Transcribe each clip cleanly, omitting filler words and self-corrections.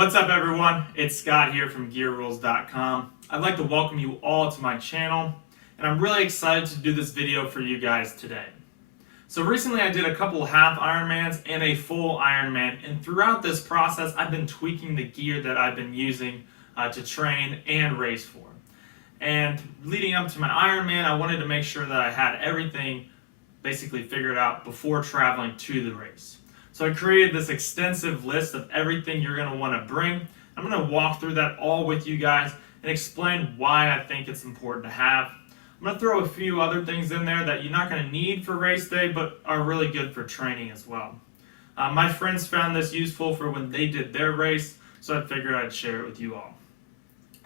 What's up, everyone? It's Scott here from GearRules.com. I'd like to welcome you all to my channel, and I'm really excited to do this video for you guys today. So recently I did a couple half Ironmans and a full Ironman, and throughout this process I've been tweaking the gear that I've been using to train and race for. And leading up to my Ironman, I wanted to make sure that I had everything basically figured out before traveling to the race. So I created this extensive list of everything you're going to want to bring. I'm going to walk through that all with you guys and explain why I think it's important to have. I'm going to throw a few other things in there that you're not going to need for race day, but are really good for training as well. My friends found this useful for when they did their race, so I figured I'd share it with you all.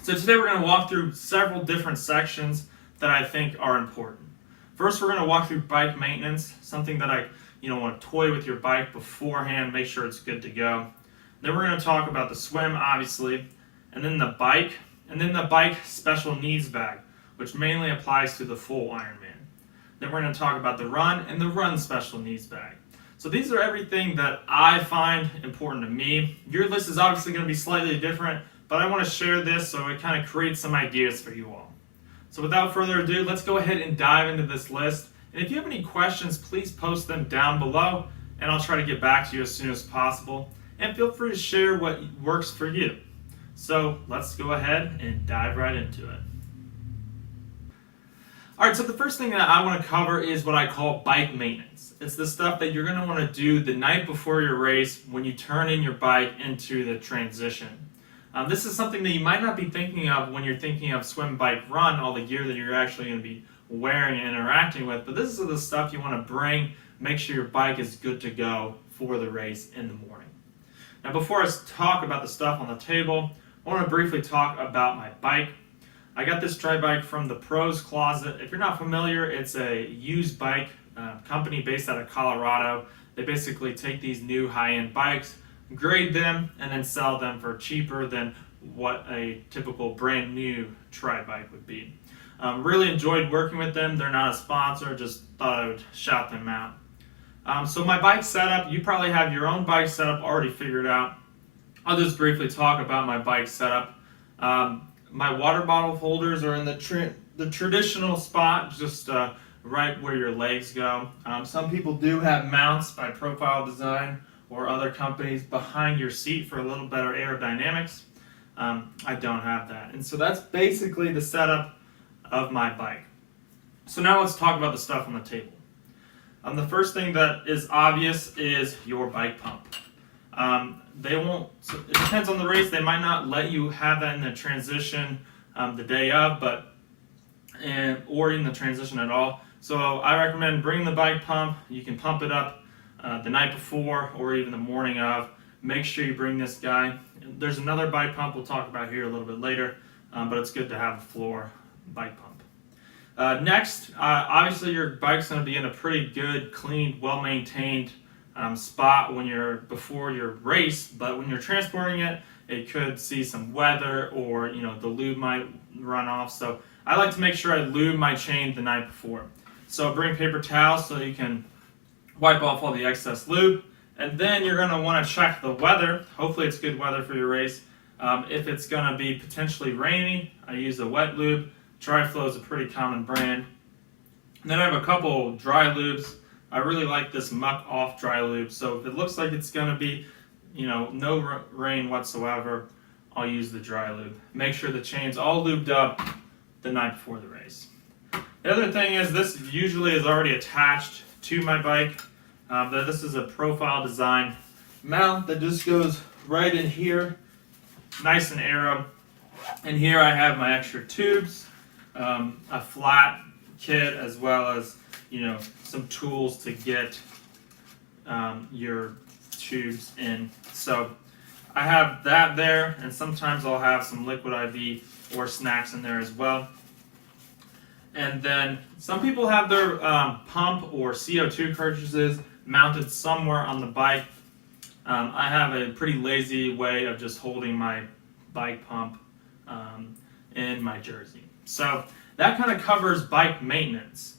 So today we're going to walk through several different sections that I think are important. First, we're going to walk through bike maintenance, something that I want to toy with your bike beforehand, make sure it's good to go. Then we're going to talk about the swim, obviously, and then the bike special needs bag, which mainly applies to the full Ironman. Then we're going to talk about the run and the run special needs bag. So these are everything that I find important to me. Your list is obviously going to be slightly different, but I want to share this so it kind of creates some ideas for you all. So without further ado, let's go ahead and dive into this list. And if you have any questions, please post them down below, and I'll try to get back to you as soon as possible. And feel free to share what works for you. So let's go ahead and dive right into it. Alright, so the first thing that I want to cover is what I call bike maintenance. It's the stuff that you're going to want to do the night before your race when you turn in your bike into the transition. This is something that you might not be thinking of when you're thinking of swim, bike, run, all the gear that you're actually going to be wearing and interacting with, but this is the stuff you want to bring. Make sure your bike is good to go for the race in the morning. Now, before I talk about the stuff on the table, I want to briefly talk about my bike. I got this tri bike from the Pros Closet. If you're not familiar, it's a used bike company based out of Colorado. They basically take these new high-end bikes, grade them, and then sell them for cheaper than what a typical brand new tri bike would be. Really enjoyed working with them. They're not a sponsor, just thought I would shout them out. So my bike setup, you probably have your own bike setup already figured out. I'll just briefly talk about my bike setup. My water bottle holders are in the traditional spot, just right where your legs go. Some people do have mounts by Profile Design or other companies behind your seat for a little better aerodynamics. I don't have that. And so that's basically the setup of my bike. So now let's talk about the stuff on the table. The first thing that is obvious is your bike pump. It depends on the race, they might not let you have that in the transition the day of, or in the transition at all. So I recommend bringing the bike pump. You can pump it up the night before or even the morning of. Make sure you bring this guy. There's another bike pump we'll talk about here a little bit later, but it's good to have a floor bike pump. Next, obviously your bike's going to be in a pretty good, clean, well-maintained spot before your race, but when you're transporting it, it could see some weather or the lube might run off. So I like to make sure I lube my chain the night before. So bring paper towels so you can wipe off all the excess lube, and then you're going to want to check the weather. Hopefully it's good weather for your race. If it's going to be potentially rainy, I use a wet lube. Dri-Flow is a pretty common brand. And then I have a couple dry lubes. I really like this Muck Off dry lube. So if it looks like it's going to be, no rain whatsoever, I'll use the dry lube. Make sure the chain's all lubed up the night before the race. The other thing is this usually is already attached to my bike. This is a Profile Design mount that just goes right in here, nice and arrow. And here I have my extra tubes. A flat kit, as well as some tools to get your tubes in. So I have that there, and sometimes I'll have some liquid IV or snacks in there as well. And then some people have their pump or CO2 cartridges mounted somewhere on the bike. I have a pretty lazy way of just holding my bike pump in my jersey. So that kind of covers bike maintenance.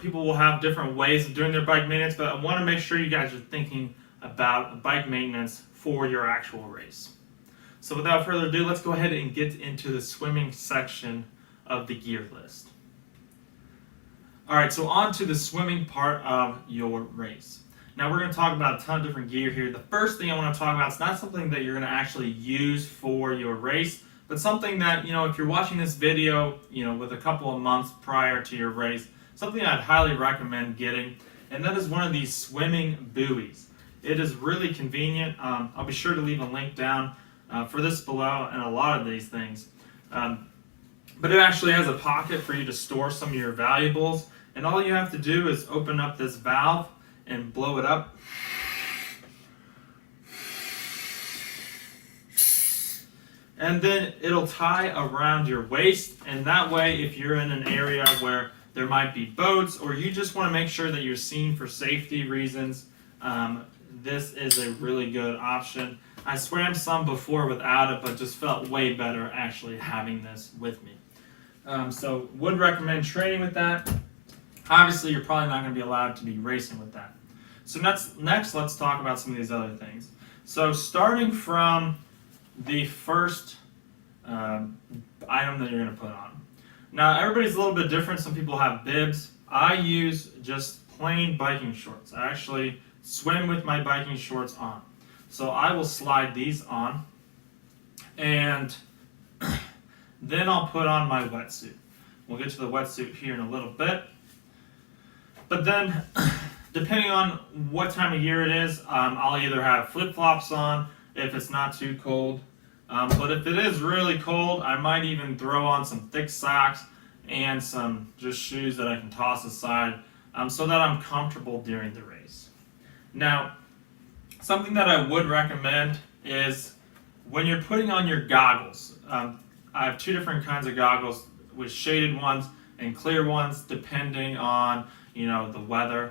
People will have different ways of doing their bike maintenance, but I want to make sure you guys are thinking about bike maintenance for your actual race. So without further ado, let's go ahead and get into the swimming section of the gear list. Alright, so on to the swimming part of your race. Now we're going to talk about a ton of different gear here. The first thing I want to talk about is not something that you're going to actually use for your race, but something that, if you're watching this video, with a couple of months prior to your race, something I'd highly recommend getting, and that is one of these swimming buoys. It is really convenient. I'll be sure to leave a link down for this below and a lot of these things. But it actually has a pocket for you to store some of your valuables, and all you have to do is open up this valve and blow it up. And then it'll tie around your waist, and that way if you're in an area where there might be boats or you just want to make sure that you're seen for safety reasons, this is a really good option. I swam some before without it, but just felt way better actually having this with me. So would recommend training with that. Obviously, you're probably not going to be allowed to be racing with that. So next, let's talk about some of these other things. So starting from the first item that you're going to put on. Now, everybody's a little bit different. Some people have bibs. I use just plain biking shorts. I actually swim with my biking shorts on. So I will slide these on, and then I'll put on my wetsuit. We'll get to the wetsuit here in a little bit. But then, depending on what time of year it is, I'll either have flip-flops on if it's not too cold. But if it is really cold, I might even throw on some thick socks and some just shoes that I can toss aside so that I'm comfortable during the race. Now, something that I would recommend is when you're putting on your goggles. I have two different kinds of goggles, with shaded ones and clear ones, depending on the weather.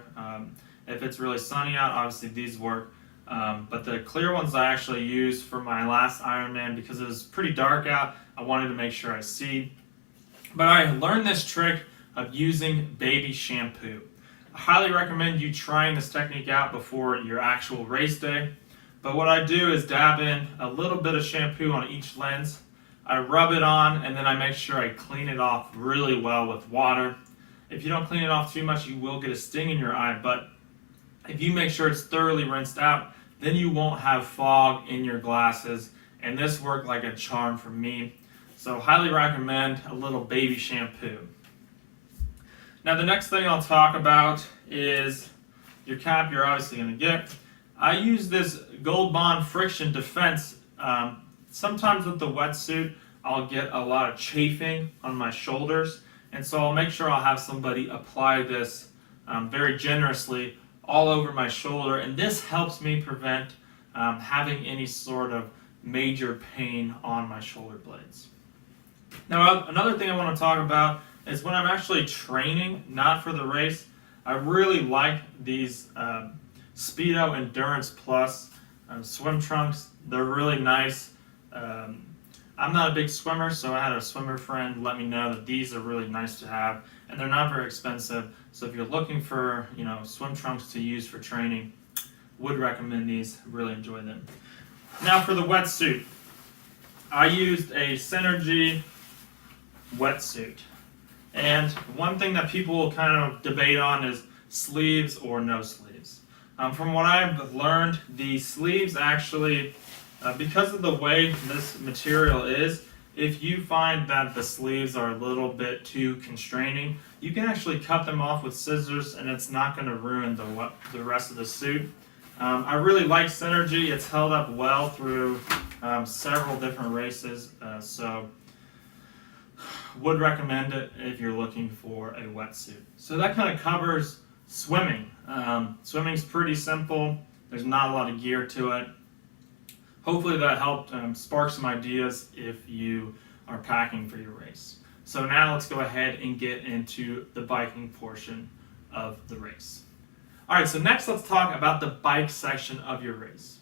If it's really sunny out, obviously these work. But the clear ones I actually used for my last Ironman because it was pretty dark out. I wanted to make sure I see. But I learned this trick of using baby shampoo. I highly recommend you trying this technique out before your actual race day. But what I do is dab in a little bit of shampoo on each lens. I rub it on, and then I make sure I clean it off really well with water. If you don't clean it off too much, you will get a sting in your eye. But if you make sure it's thoroughly rinsed out, then you won't have fog in your glasses, and this worked like a charm for me. So highly recommend a little baby shampoo. Now the next thing I'll talk about is your cap you're obviously going to get. I use this Gold Bond friction defense. Sometimes with the wetsuit, I'll get a lot of chafing on my shoulders, and so I'll make sure I'll have somebody apply this very generously all over my shoulder, and this helps me prevent having any sort of major pain on my shoulder blades. Now, another thing I want to talk about is when I'm actually training, not for the race, I really like these Speedo Endurance Plus swim trunks. They're really nice. I'm not a big swimmer, so I had a swimmer friend let me know that these are really nice to have, and they're not very expensive. So if you're looking for, swim trunks to use for training, would recommend these. Really enjoy them. Now for the wetsuit, I used a Synergy wetsuit. And one thing that people kind of debate on is sleeves or no sleeves. From what I've learned, the sleeves actually, because of the way this material is, if you find that the sleeves are a little bit too constraining, you can actually cut them off with scissors, and it's not going to ruin the rest of the suit. I really like Synergy. It's held up well through several different races, so would recommend it if you're looking for a wetsuit. So that kind of covers swimming. Swimming's pretty simple. There's not a lot of gear to it. Hopefully that helped spark some ideas if you are packing for your race. So now let's go ahead and get into the biking portion of the race. Alright, so next let's talk about the bike section of your race.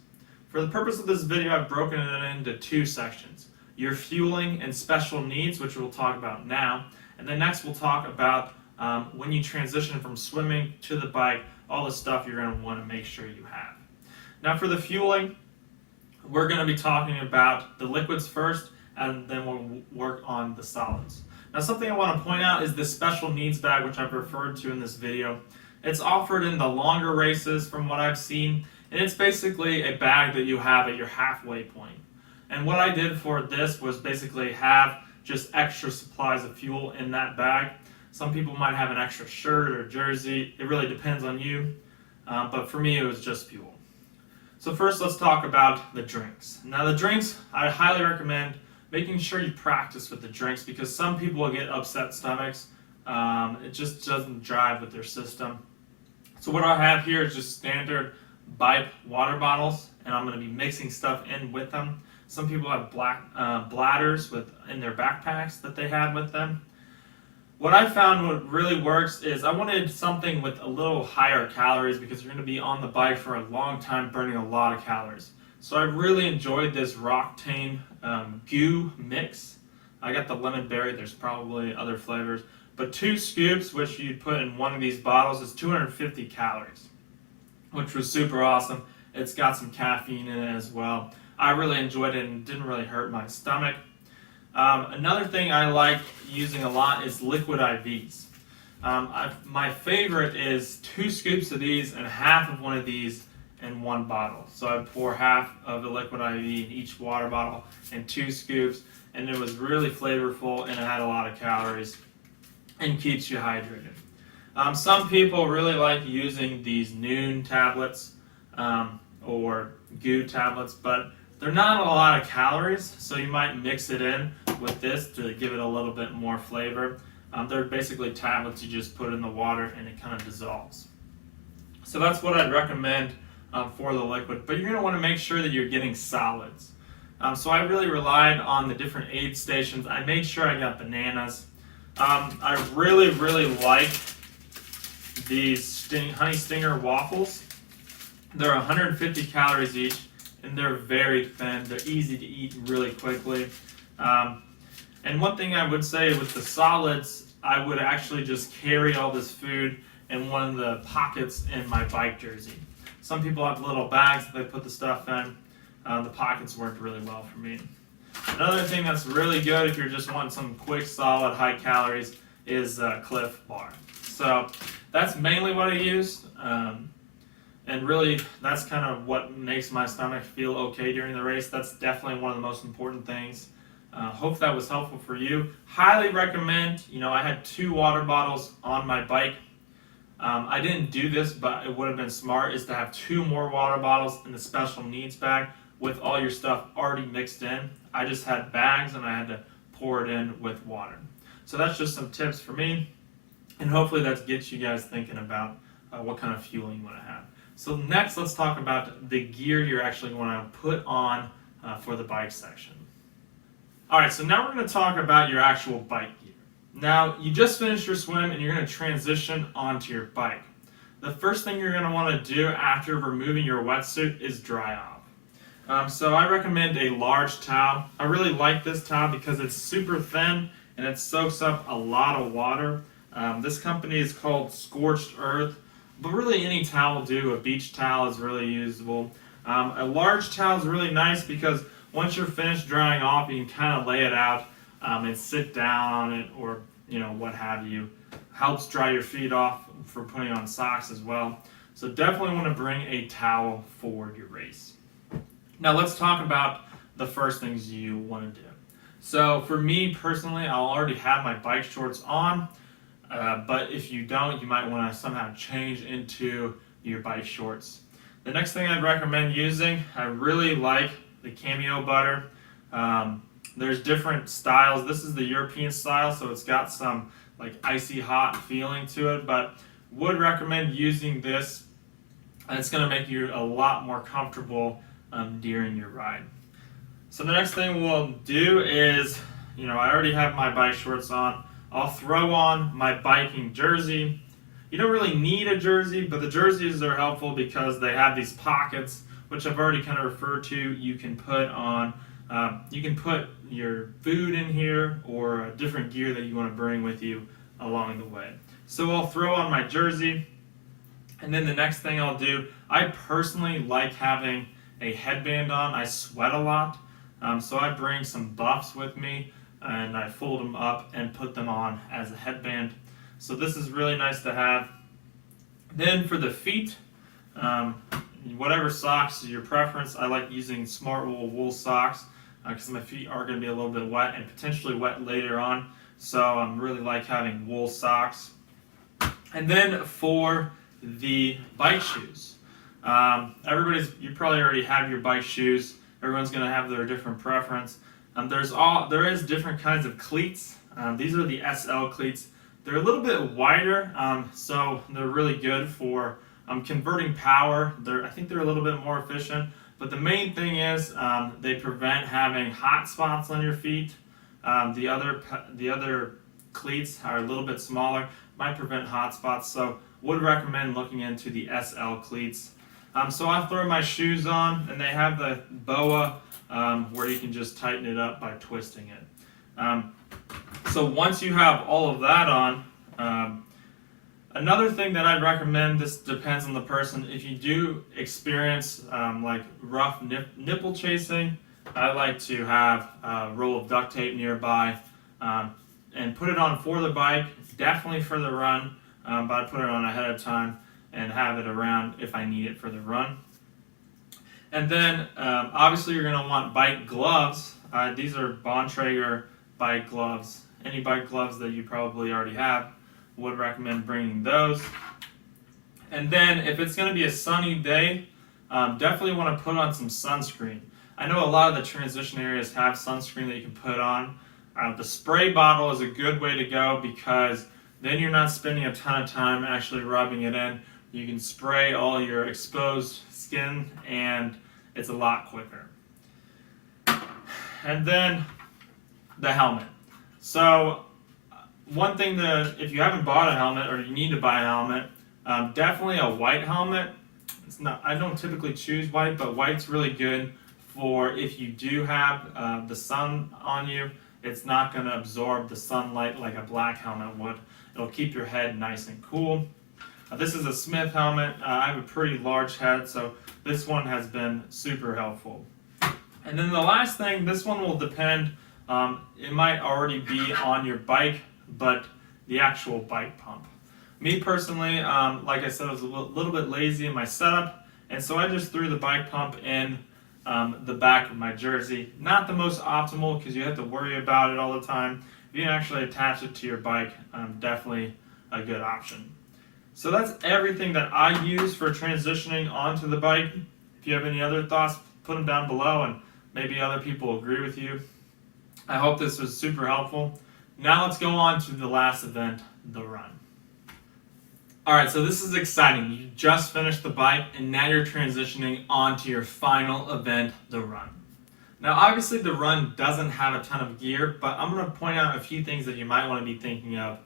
For the purpose of this video, I've broken it into two sections. Your fueling and special needs, which we'll talk about now. And then next we'll talk about when you transition from swimming to the bike, all the stuff you're going to want to make sure you have. Now for the fueling, we're going to be talking about the liquids first, and then we'll work on the solids. Now something I want to point out is this special needs bag, which I've referred to in this video. It's offered in the longer races from what I've seen, and it's basically a bag that you have at your halfway point. And what I did for this was basically have just extra supplies of fuel in that bag. Some people might have an extra shirt or jersey. It really depends on you. But for me, it was just fuel. So first, let's talk about the drinks. Now the drinks, I highly recommend making sure you practice with the drinks because some people will get upset stomachs. It just doesn't jive with their system. So what I have here is just standard Bike water bottles, and I'm going to be mixing stuff in with them. Some people have bladders in their backpacks that they have with them. What I found what really works is I wanted something with a little higher calories because you're going to be on the bike for a long time burning a lot of calories. So I really enjoyed this Roctane goo mix. I got the lemon berry, there's probably other flavors. But 2 scoops, which you'd put in one of these bottles, is 250 calories, which was super awesome. It's got some caffeine in it as well. I really enjoyed it and didn't really hurt my stomach. Another thing I like using a lot is liquid IVs. My favorite is 2 scoops of these and half of one of these in one bottle. So I pour half of the liquid IV in each water bottle and 2 scoops, and it was really flavorful and it had a lot of calories and keeps you hydrated. Some people really like using these Noon tablets or goo tablets, but they're not a lot of calories, so you might mix it in with this to give it a little bit more flavor. They're basically tablets you just put in the water and it kind of dissolves. So that's what I'd recommend for the liquid, but you're going to want to make sure that you're getting solids. So I really relied on the different aid stations. I made sure I got bananas. I really like these Honey Stinger waffles. They're 150 calories each, and they're very thin. They're easy to eat really quickly. And one thing I would say with the solids, I would actually just carry all this food in one of the pockets in my bike jersey. Some people have little bags that they put the stuff in. The pockets worked really well for me. Another thing that's really good if you're just wanting some quick, solid, high calories is Cliff Bar. So that's mainly what I use. And really, that's kind of what makes my stomach feel okay during the race. That's definitely one of the most important things. Hope that was helpful for you. Highly recommend, I had 2 water bottles on my bike. I didn't do this, but it would have been smart, is to have 2 more water bottles in the special needs bag with all your stuff already mixed in. I just had bags and I had to pour it in with water. So that's just some tips for me, and hopefully that gets you guys thinking about what kind of fueling you want to have. So next, let's talk about the gear you're actually going to put on for the bike section. Alright, so now we're going to talk about your actual bike gear. Now, you just finished your swim and you're going to transition onto your bike. The first thing you're going to want to do after removing your wetsuit is dry off. So I recommend a large towel. I really like this towel because it's super thin and it soaks up a lot of water. This company is called Scorched Earth, but really any towel will do. A beach towel is really usable. A large towel is really nice because once you're finished drying off, you can kind of lay it out and sit down on it, or what have you. Helps dry your feet off for putting on socks as well. So definitely want to bring a towel for your race. Now let's talk about the first things you want to do. So for me personally, I'll already have my bike shorts on, but if you don't, you might want to somehow change into your bike shorts. The next thing I'd recommend using, I really like the Cameo butter. There's different styles. This is the European style, so it's got some like icy hot feeling to it, but would recommend using this. It's going to make you a lot more comfortable during your ride. So the next thing we'll do is, I already have my bike shorts on. I'll throw on my biking jersey. You don't really need a jersey, but the jerseys are helpful because they have these pockets, which I've already kind of referred to. You can put on, you can put your food in here or different gear that you want to bring with you along the way. So I'll throw on my jersey, And then the next thing I'll do, I personally like having a headband on. I sweat a lot, so I bring some buffs with me and I fold them up and put them on as a headband. So this is really nice to have. Then for the feet, whatever socks is your preference. I like using Smart wool socks because my feet are going to be a little bit wet and potentially wet later on. So I really like having wool socks. And then for the bike shoes, you probably already have your bike shoes. Everyone's going to have their different preference. There is different kinds of cleats. These are the SL cleats. They're a little bit wider, so they're really good for converting power. I think they're a little bit more efficient, but the main thing is they prevent having hot spots on your feet. The other cleats are a little bit smaller, might prevent hot spots, so would recommend looking into the SL cleats. So I throw my shoes on, and they have the BOA where you can just tighten it up by twisting it. So once you have all of that on, another thing that I'd recommend, this depends on the person, if you do experience like rough nipple chasing, I like to have a roll of duct tape nearby and put it on for the bike, definitely for the run, but I put it on ahead of time and have it around if I need it for the run. And then obviously you're going to want bike gloves. These are Bontrager bike gloves. Any bike gloves that you probably already have, would recommend bringing those. And then if it's going to be a sunny day, definitely want to put on some sunscreen. I know a lot of the transition areas have sunscreen that you can put on. The spray bottle is a good way to go because then you're not spending a ton of time actually rubbing it in. You can spray all your exposed skin and it's a lot quicker. And then the helmet. So one thing if you haven't bought a helmet or you need to buy a helmet, definitely a white helmet. I don't typically choose white, but white's really good for if you do have the sun on you. It's not going to absorb the sunlight like a black helmet would. It'll keep your head nice and cool. This is a Smith helmet. I have a pretty large head, so this one has been super helpful. And then the last thing, this one will depend. It might already be on your bike, but the actual bike pump. Me personally, like I said, I was a little bit lazy in my setup, and so I just threw the bike pump in the back of my jersey. Not the most optimal because you have to worry about it all the time. If you can actually attach it to your bike, definitely a good option. So that's everything that I use for transitioning onto the bike. If you have any other thoughts, put them down below and maybe other people agree with you. I hope this was super helpful. Now let's go on to the last event, the run. Alright, so this is exciting. You just finished the bike and now you're transitioning onto your final event, the run. Now obviously the run doesn't have a ton of gear, but I'm going to point out a few things that you might want to be thinking of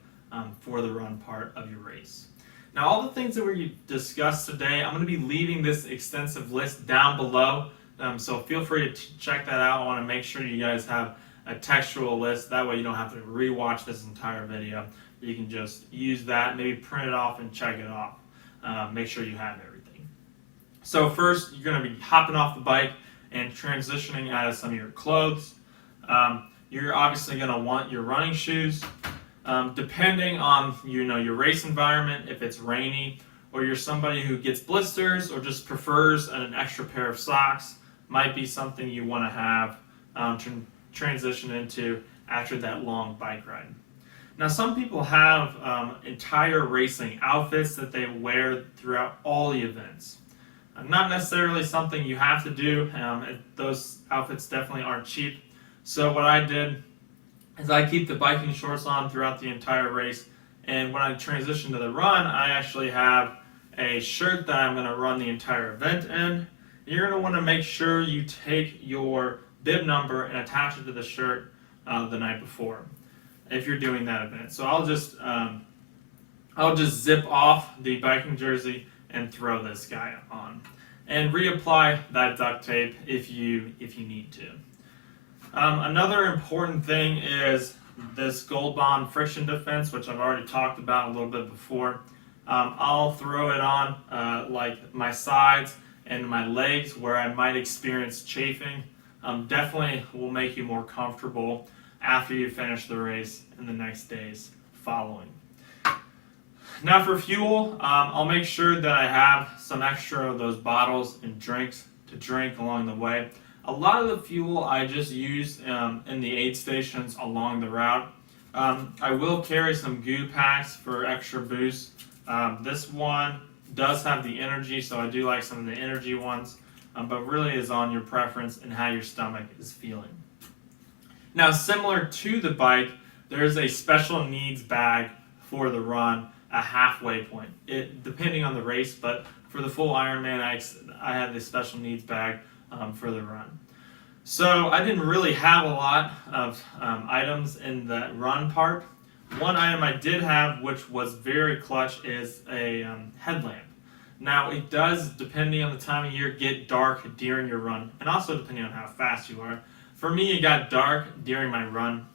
for the run part of your race. Now all the things that we discussed today, I'm going to be leaving this extensive list down below, so feel free to check that out. I want to make sure you guys have a textual list, that way you don't have to rewatch this entire video. You can just use that, maybe print it off and check it off. Make sure you have everything. So first, you're going to be hopping off the bike and transitioning out of some of your clothes. You're obviously going to want your running shoes. Depending on your race environment, if it's rainy or you're somebody who gets blisters or just prefers an extra pair of socks, might be something you want to have to transition into after that long bike ride. Now some people have entire racing outfits that they wear throughout all the events. Not necessarily something you have to do. Those outfits definitely aren't cheap. So what I did is I keep the biking shorts on throughout the entire race, and when I transition to the run, I actually have a shirt that I'm going to run the entire event in. You're going to want to make sure you take your bib number and attach it to the shirt the night before if you're doing that event. So I'll just zip off the biking jersey and throw this guy on and reapply that duct tape if you need to. Another important thing is this Gold Bond friction defense, which I've already talked about a little bit before. I'll throw it on like my sides and my legs where I might experience chafing. Definitely will make you more comfortable after you finish the race and the next days following. Now for fuel, I'll make sure that I have some extra of those bottles and drinks to drink along the way. A lot of the fuel I just use in the aid stations along the route. I will carry some goo packs for extra boost. This one does have the energy, so I do like some of the energy ones, but really is on your preference and how your stomach is feeling. Now, similar to the bike, there's a special needs bag for the run, a halfway point. Depending on the race, but for the full Ironman, I had this special needs bag for the run. So I didn't really have a lot of items in the run part. One item I did have, which was very clutch, is a headlamp. Now it does, depending on the time of year, get dark during your run, and also depending on how fast you are. For me, it got dark during my run,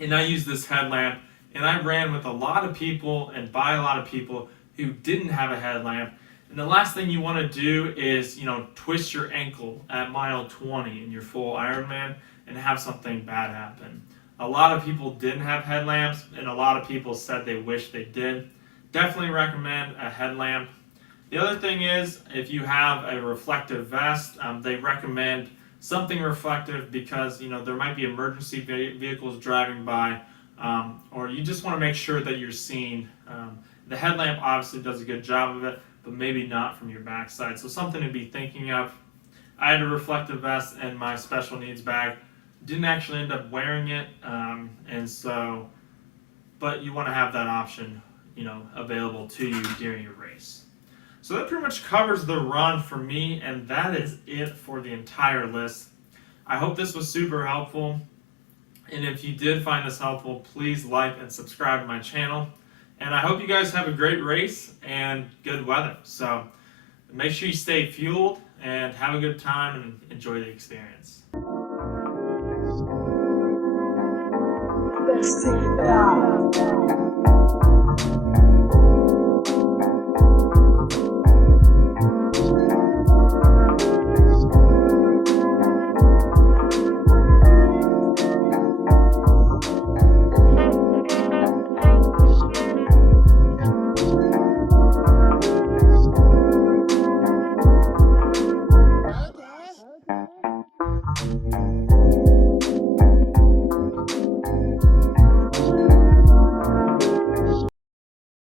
and I used this headlamp, and I ran with a lot of people and by a lot of people who didn't have a headlamp. And the last thing you want to do is, twist your ankle at mile 20 in your full Ironman and have something bad happen. A lot of people didn't have headlamps, and a lot of people said they wish they did. Definitely recommend a headlamp. The other thing is, if you have a reflective vest, they recommend something reflective because there might be emergency vehicles driving by, or you just want to make sure that you're seen. The headlamp obviously does a good job of it, but maybe not from your backside. So something to be thinking of. I had a reflective vest in my special needs bag. Didn't actually end up wearing it, but you want to have that option, available to you during your race. So that pretty much covers the run for me, and that is it for the entire list. I hope this was super helpful, and if you did find this helpful, please like and subscribe to my channel. And I hope you guys have a great race and good weather. So make sure you stay fueled and have a good time and enjoy the experience. Let's take it out. Okay.